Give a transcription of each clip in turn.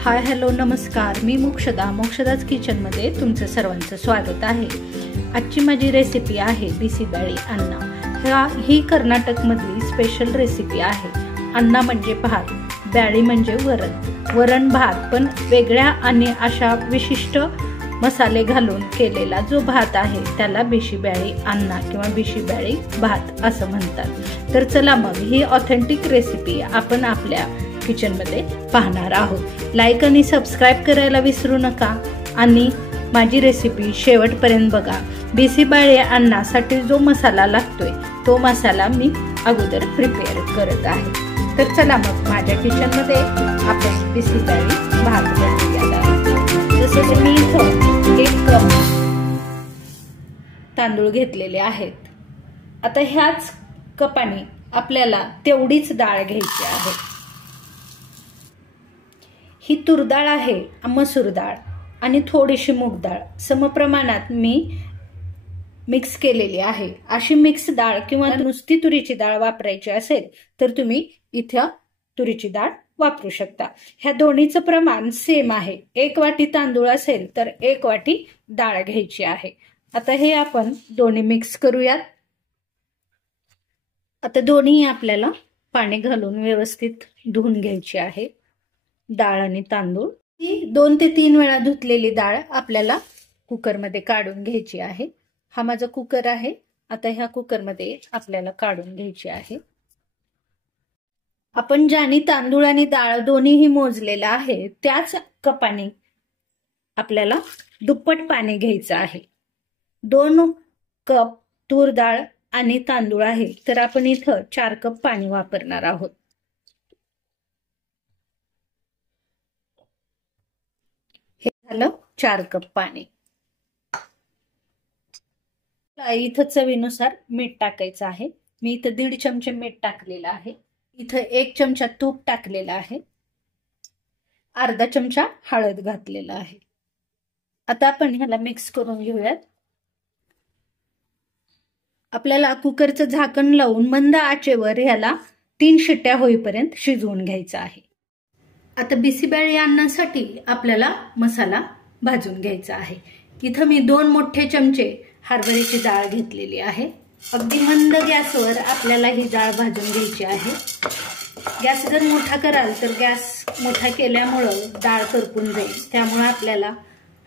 Hi hello नमस्कार, मी मोक्षदाच किचनमध्ये तुमचं सर्वांचं स्वागत आहे। आजची माझी रेसिपी आहे बिसीबेळे अन्ना। ही कर्नाटकमधली स्पेशल रेसिपी आहे। अन्ना म्हणजे भात, बेळे म्हणजे वरण भात, पण वेगळ्या आणि अशा विशिष्ट मसाले घालून केलेला जो भात आहे त्याला बिसीबेळे अन्ना किंवा बिसीबेळे भात असं म्हणतात। तर चला मग ही ऑथेंटिक रेसिपी आपण आपल्या किचन मध्ये पाहणार आहोत। लाईक आणि सबस्क्राइब करायला विसरू नका आणि माझी रेसिपी शेवटपर्यंत बघा। बिसीबेळे अन्नासाठी जो मसाला लागतोय तो मसाला मी अगोदर प्रिपेअर करत आहे। तर चला मग माझ्या किचन मध्ये आपण बिसीबेळे भात बनवूया। जसं की मी इथं 1 कप तांदूळ घेतलेले आहेत। आता ह्याच कपाने आपल्याला तेवढीच डाळ घ्यायची आहे। ही तूर डाळ आहे, मसूर डाळ आणि थोडीशी मूग डाळ समप्रमाणात मी मिक्स केलेली आहे। अशी मिक्स डाळ किंवा नुसती तुरीची डाळ वापरायची असेल तर तुम्ही इथं तुरीची डाळ वापरू शकता। ह्या दोन्हीचं प्रमाण सेम आहे। 1 वाटी तांदूळ असेल तर 1 वाटी डाळ घ्यायची आहे। आता हे आपण दोन्ही मिक्स करूयात। आता दोन्ही आपल्याला पाणी घालून व्यवस्थित धुवून घ्यायची आहे। डाळ आणि तांदूळ ही 2 ते 3 वेळा धुतलेली डाळ आपल्याला कुकर मध्ये काढून घ्यायची आहे। हा माझा कुकर आहे। आता ह्या कुकर मध्ये आपल्याला काढून घ्यायची आहे। आपण ज्याने तांदूळ आणि डाळ दोन्हीही मोजलेला आहे त्याच कपाने आपल्याला दुप्पट पाणी घ्यायचं आहे। 2 कप तूर डाळ आणि तांदूळ आहे तर आपण इथं 4 कप पाणी वापरणार आहोत। हे झालं 4 कप पाणी। इथं चवीनुसार मीठ टाकायचं आहे। मी इथं 1.5 चमचे मीठ टाकलेलं आहे। इथं 1 चमचा तूप टाकलेला आहे। अर्धा चमचा हळद घातलेला आहे। आता आपण ह्याला मिक्स करून घेऊयात। आपल्याला कुकरचं झाकण लावून मंद आचेवर ह्याला 3 शिट्ट्या होईपर्यंत शिजवून घ्यायचं आहे। आता बिसीबेळे अन्नासाठी आपल्याला मसाला भाजून घ्यायचा आहे। इथं मी 2 मोठे चमचे हरभऱ्याची डाळ घेतलेली आहे। अगदी मंद गॅसवर आपल्याला ही डाळ भाजून घ्यायची आहे। गॅस जर मोठा कराल तर गॅस मोठा केल्यामुळे डाळ करपून जाईल, त्यामुळे आपल्याला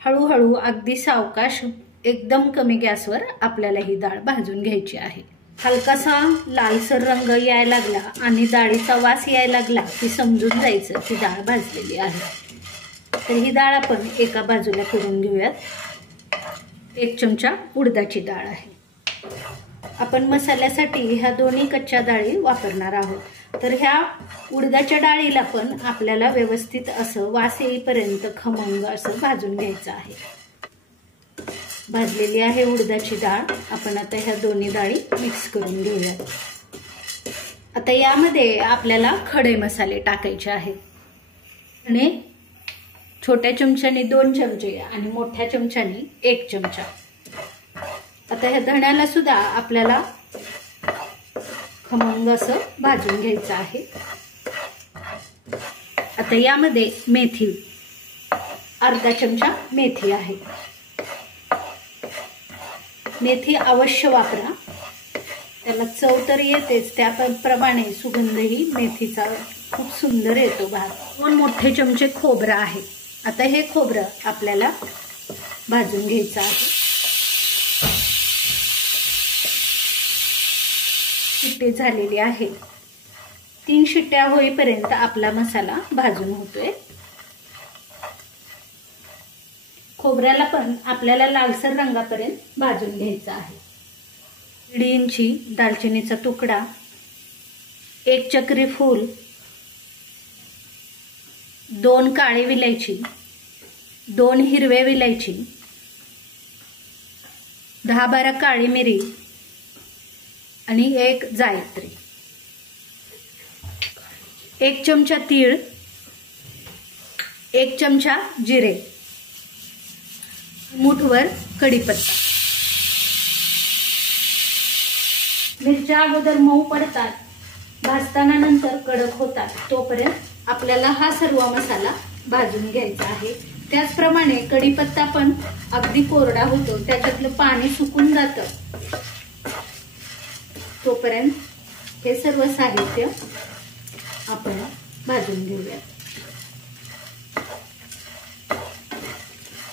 हळूहळू अगदी सावकाश एकदम कमी गॅसवर आपल्याला ही डाळ भाजून घ्यायची आहे। हलकासा लालसर रंग यायला लागला आणि डाळीचा वास यायला लागला की समजून जायचं की डाळ भाजलेली आहे। तर ही डाळ आपण एका बाजूला करून घेऊयात। 1 चमचा उडदाची डाळ आहे। आपण मसाल्यासाठी ह्या दोन्ही कच्च्या डाळी वापरणार आहोत। तर ह्या उडदाच्या डाळीला पण आपल्याला व्यवस्थित असं वास येईपर्यंत खमंग असं भाजून घ्यायचं आहे। भाजलेली आहे उडदाची डाळ। आपण आता ह्या दोन्ही डाळी मिक्स करून घेऊयात। आता यामध्ये आपल्याला खडे मसाले टाकायचे आहेत। आणि छोट्या चमच्याने 2 चमचे आणि मोठ्या चमच्याने 1 चमचा। आता ह्या धण्याला सुद्धा आपल्याला खमंग असं भाजून घ्यायचं आहे। आता यामध्ये मेथी, अर्धा चमचा मेथी आहे। मेथी अवश्य वापरा, त्याला चव तर येतेच, त्याप्रमाणे सुगंधही मेथीचा खूप सुंदर येतो भात। 2 मोठे चमचे खोबरं आहे। आता हे खोबरं आपल्याला भाजून घ्यायचं आहे। शिट्टी झालेली आहे। 3 शिट्ट्या होईपर्यंत आपला मसाला भाजून होतोय। खोबऱ्याला पण आपल्याला लालसर रंगापर्यंत भाजून घ्यायचं आहे। 1.5 इंची दालचिनीचा तुकडा, 1 चक्री फूल, 2 काळी विलायची, 2 हिरव्या विलायची, 10-12 काळी मिरी आणि 1 जायत्री, 1 चमचा तीळ, 1 चमचा जिरे, मूठभर कढीपत्ता। मिरच्या अगोदर मऊ पडतात, भाजताना नंतर कडक होतात, तोपर्यंत आपल्याला हा सर्व मसाला भाजून घ्यायचा आहे। त्याचप्रमाणे कढीपत्ता पण अगदी कोरडा होतो, त्याच्यातलं पाणी सुकून जातं, तोपर्यंत हे सर्व साहित्य आपण भाजून घेऊया।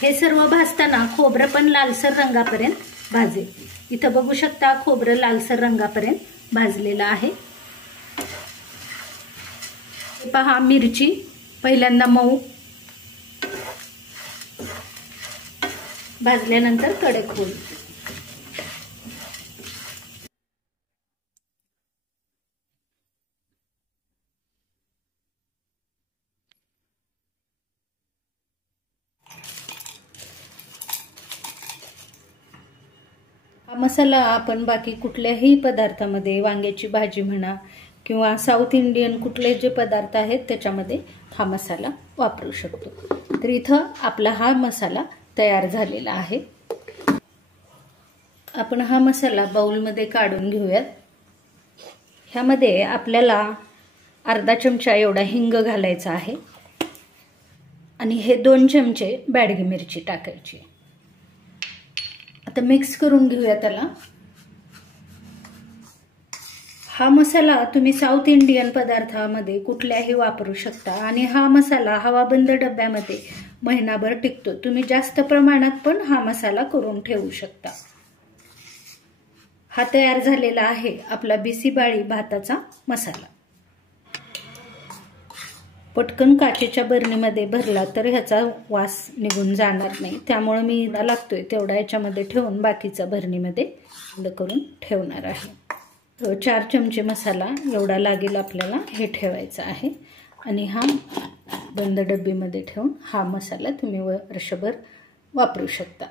हे सर्व भाजताना खोबरं पण लालसर रंगापर्यंत भाजेल। इथं बघू शकता खोबरं लालसर रंगापर्यंत भाजलेलं आहे। पहा मिरची पहिल्यांदा मऊ भाजल्यानंतर कडक होईल। हा मसाला आपण बाकी कुठल्याही पदार्थामध्ये, वांग्याची भाजी म्हणा किंवा साऊथ इंडियन कुठले जे पदार्थ आहेत त्याच्यामध्ये हा मसाला वापरू शकतो। तर इथं आपला हा मसाला तयार झालेला आहे। आपण हा मसाला बाउलमध्ये काढून घेऊयात। ह्यामध्ये आपल्याला अर्धा चमचा एवढा हिंग घालायचा आहे आणि हे 2 चमचे बॅडगी मिरची टाकायची। आता मिक्स करून घेऊया त्याला। हा मसाला तुम्ही साऊथ इंडियन पदार्थामध्ये कुठल्याही वापरू शकता आणि हा मसाला हवाबंद डब्यामध्ये महिनाभर टिकतो। तुम्ही जास्त प्रमाणात पण हा मसाला करून ठेवू शकता। हा तयार झालेला आहे आपला बिसीबाळी भाताचा मसाला। पटकन काचेच्या बरणीमध्ये भरला तर ह्याचा वास निघून जाणार नाही, त्यामुळे मी लागतोय तेवढा याच्यामध्ये ठेवून बाकीचा बरणीमध्ये बंद करून ठेवणार आहे। 4 चमचे मसाला एवढा लागेल आपल्याला हे ठेवायचा आहे आणि हा बंद डब्बीमध्ये ठेवून हा मसाला तुम्ही वर्षभर वापरू शकता।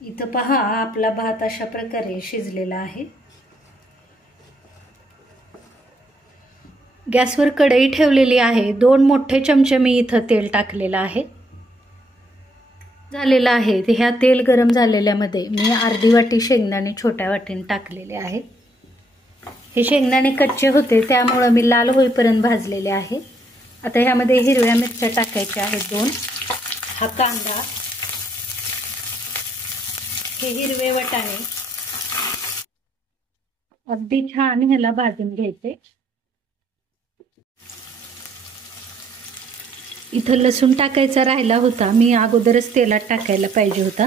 इथं पहा आपला भात अशा प्रकारे शिजलेला आहे। गॅसवर कढई ठेवलेली आहे। 2 मोठे चमचे मी इथं तेल टाकलेलं आहे। झालेलं आहे ह्या तेल गरम झालेल्यामध्ये मी अर्धी वाटी शेंगदाणे छोट्या वाटीने टाकलेले आहे। हे शेंगदाणे कच्चे होते त्यामुळे मी लाल होईपर्यंत भाजलेले आहे। आता ह्यामध्ये हिरव्या मिरच्या टाकायच्या आहेत 2, हा कांदा, हे हिरवे वटाणे अगदी छान ह्याला भाजून घ्यायचे। इथं लसूण टाकायचा राहिला होता, मी अगोदरच तेलात टाकायला पाहिजे होता,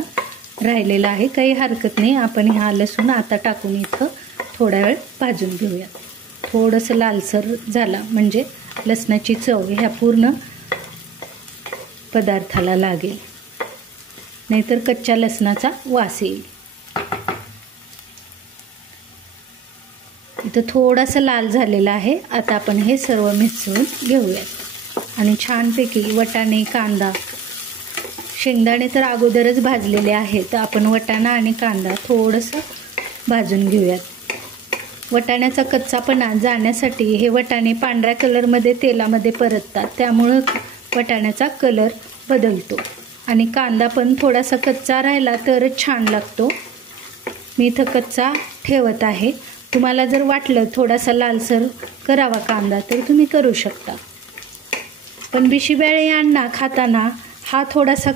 राहिलेला आहे, काही हरकत नाही। आपण हा लसूण आता टाकून इथं थोडा वेळ भाजून घेऊया। थोडंसं लालसर झाला म्हणजे लसणाची चव ह्या पूर्ण पदार्थाला लागेल, नाहीतर कच्च्या लसणाचा वास येईल। इथं थोडासा लाल झालेला आहे। आता आपण हे सर्व मिसळून घेऊयात आणि छानपैकी वटाणे, कांदा, शेंगदाणे तर अगोदरच भाजलेले आहेत, तर आपण वटाणा आणि कांदा थोडंसं भाजून घेऊयात। वटाण्याचा कच्चापणा जाण्यासाठी हे वटाणे पांढऱ्या कलरमध्ये तेलामध्ये परततात, त्यामुळं वटाण्याचा कलर बदलतो आणि कांदा पण थोडासा कच्चा राहिला तरच छान लागतो। मी इथं कच्चा ठेवत आहे। तुम्हाला जर वाटलं थोडासा लालसर करावा कांदा तर तुम्ही करू शकता, पण बिशीबेळे यांना खाताना हा थोडासा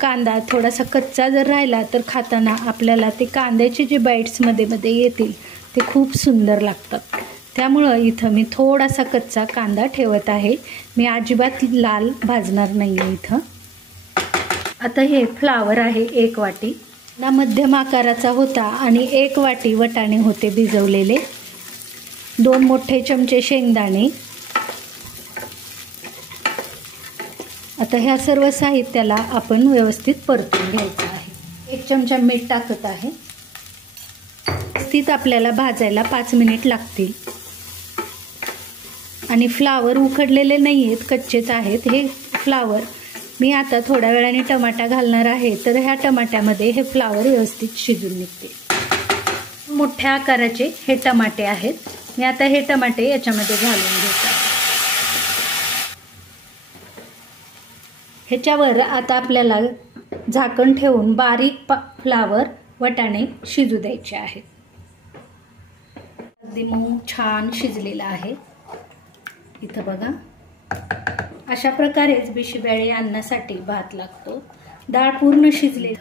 कांदा थोडासा कच्चा जर राहिला तर खाताना आपल्याला ते कांद्याचे जे बाईट्स मध्ये येतील ते खूप सुंदर लागतात। त्यामुळं इथं मी थोडासा कच्चा कांदा ठेवत आहे, मी अजिबात लाल भाजणार नाही आहे इथं। आता हे फ्लावर आहे 1 वाटी, ना मध्यम आकाराचा होता आणि 1 वाटी वटाणे होते भिजवलेले, 2 मोठे चमचे शेंगदाणे। आता ह्या सर्व साहित्याला आपण व्यवस्थित परतून घ्यायचं आहे। 1 चमचा मीठ टाकत आहे। व्यवस्थित आपल्याला भाजायला 5 मिनिट लागतील आणि फ्लावर उकडलेले नाही आहेत, कच्चेच आहेत हे फ्लावर। मी आता थोड्या वेळाने टमाटा घालणार आहे, तर ह्या टमाट्यामध्ये हे फ्लावर व्यवस्थित शिजून निघते। मोठ्या आकाराचे हे टमाटे आहेत, मी आता हे टमाटे याच्यामध्ये घालून घेते। ह्याच्यावर आता आपल्याला झाकण ठेवून बारीक फ्लावर वटाणे शिजू द्यायचे आहेत। अगदी मऊ छान शिजलेला आहे। इथं बघा, अशा प्रकारेच बिशीबेळे अन्नासाठी भात लागतो। डाळ पूर्ण शिजली।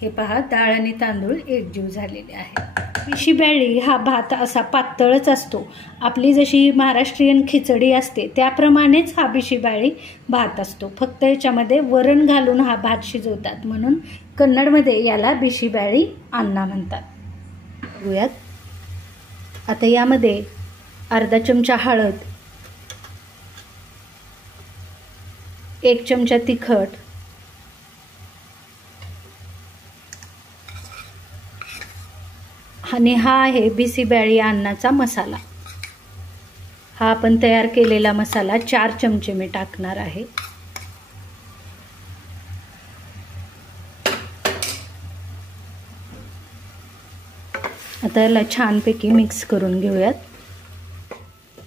हे पहा, डाळ आणि तांदूळ एकजीव झालेले आहे। बिशीबेळे हा भात असा पातळच असतो। आपली जशी महाराष्ट्रीयन खिचडी असते त्याप्रमाणेच हा बिशीबेळे भात असतो, फक्त याच्यामध्ये वरण घालून हा भात शिजवतात, म्हणून कन्नडमध्ये याला बिशीबेळे अन्न म्हणतात। बघूयात, आता यामध्ये अर्धा चमचा हळद, 1 चमचा तिखट, आणि हा आहे बिशीबेळे अन्नाचा मसाला। हा आपण तयार केलेला मसाला 4 चमचे मी टाकणार आहे। आता याला छानपैकी मिक्स करून घेऊयात।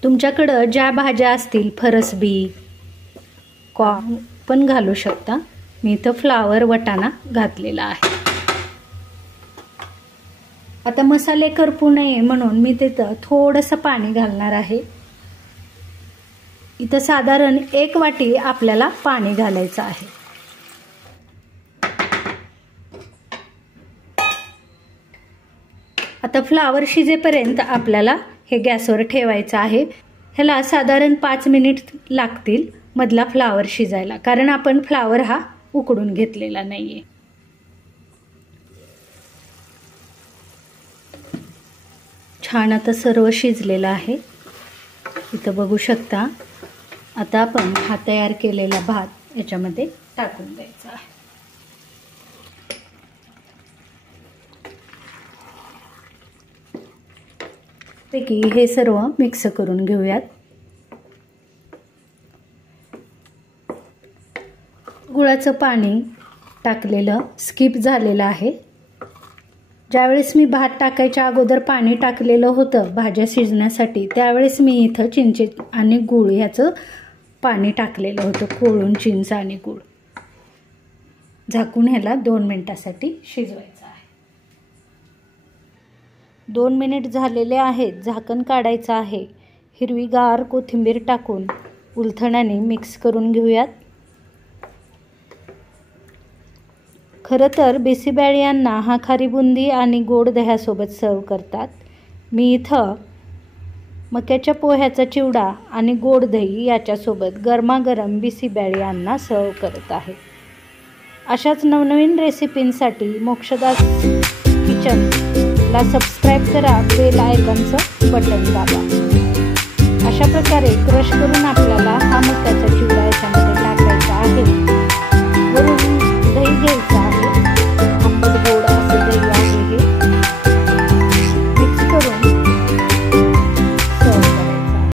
तुमच्याकडं ज्या भाज्या असतील, फरसबी, कॉर्न पण घालू शकता। मी इथं फ्लावर, वटाणा घातलेला आहे। आता मसाले करपू नये म्हणून मी तिथं थोडंसं पाणी घालणार आहे। इथं साधारण 1 वाटी आपल्याला पाणी घालायचं आहे। आता फ्लावर शिजेपर्यंत आपल्याला हे गॅसवर ठेवायचं आहे। ह्याला साधारण 5 मिनिट लागतील मधला फ्लावर शिजायला, कारण आपण फ्लावर हा उकडून घेतलेला नाहीये। छान आता सर्व शिजलेलं आहे। इथं बघू शकता। आता आपण हा तयार केलेला भात याच्यामध्ये टाकून द्यायचा आहे। पैकी हे सर्व मिक्स करून घेऊयात। गुळाचं पाणी टाकलेलं स्किप झालेलं आहे। ज्यावेळेस मी भात टाकायच्या अगोदर पाणी टाकलेलं होतं भाज्या शिजण्यासाठी, त्यावेळेस मी इथं चिंचे आणि गूळ ह्याचं पाणी टाकलेलं होतं, कोळून चिंच आणि गूळ। झाकून ह्याला 2 मिनिटासाठी शिजवायचं आहे। 2 मिनिट झालेले आहेत। झाकण काढायचं आहे। हिरवीगार कोथिंबीर टाकून उलथण्याने मिक्स करून घेऊयात। खरं तर बिशीबेळे अन्न हा खारी बुंदी आणि गोड दह्यासोबत सर्व करतात। मी इथं मक्याच्या पोह्याचा चिवडा आणि गोड दही याच्यासोबत गरमागरम बिशीबेळे अन्न सर्व करत आहे। अशाच नवनवीन रेसिपींसाठी मोक्षदा किचनला सबस्क्राईब करा, बेल आयकॉनचं बटन दाबा। अशा प्रकारे क्रश करून आपल्याला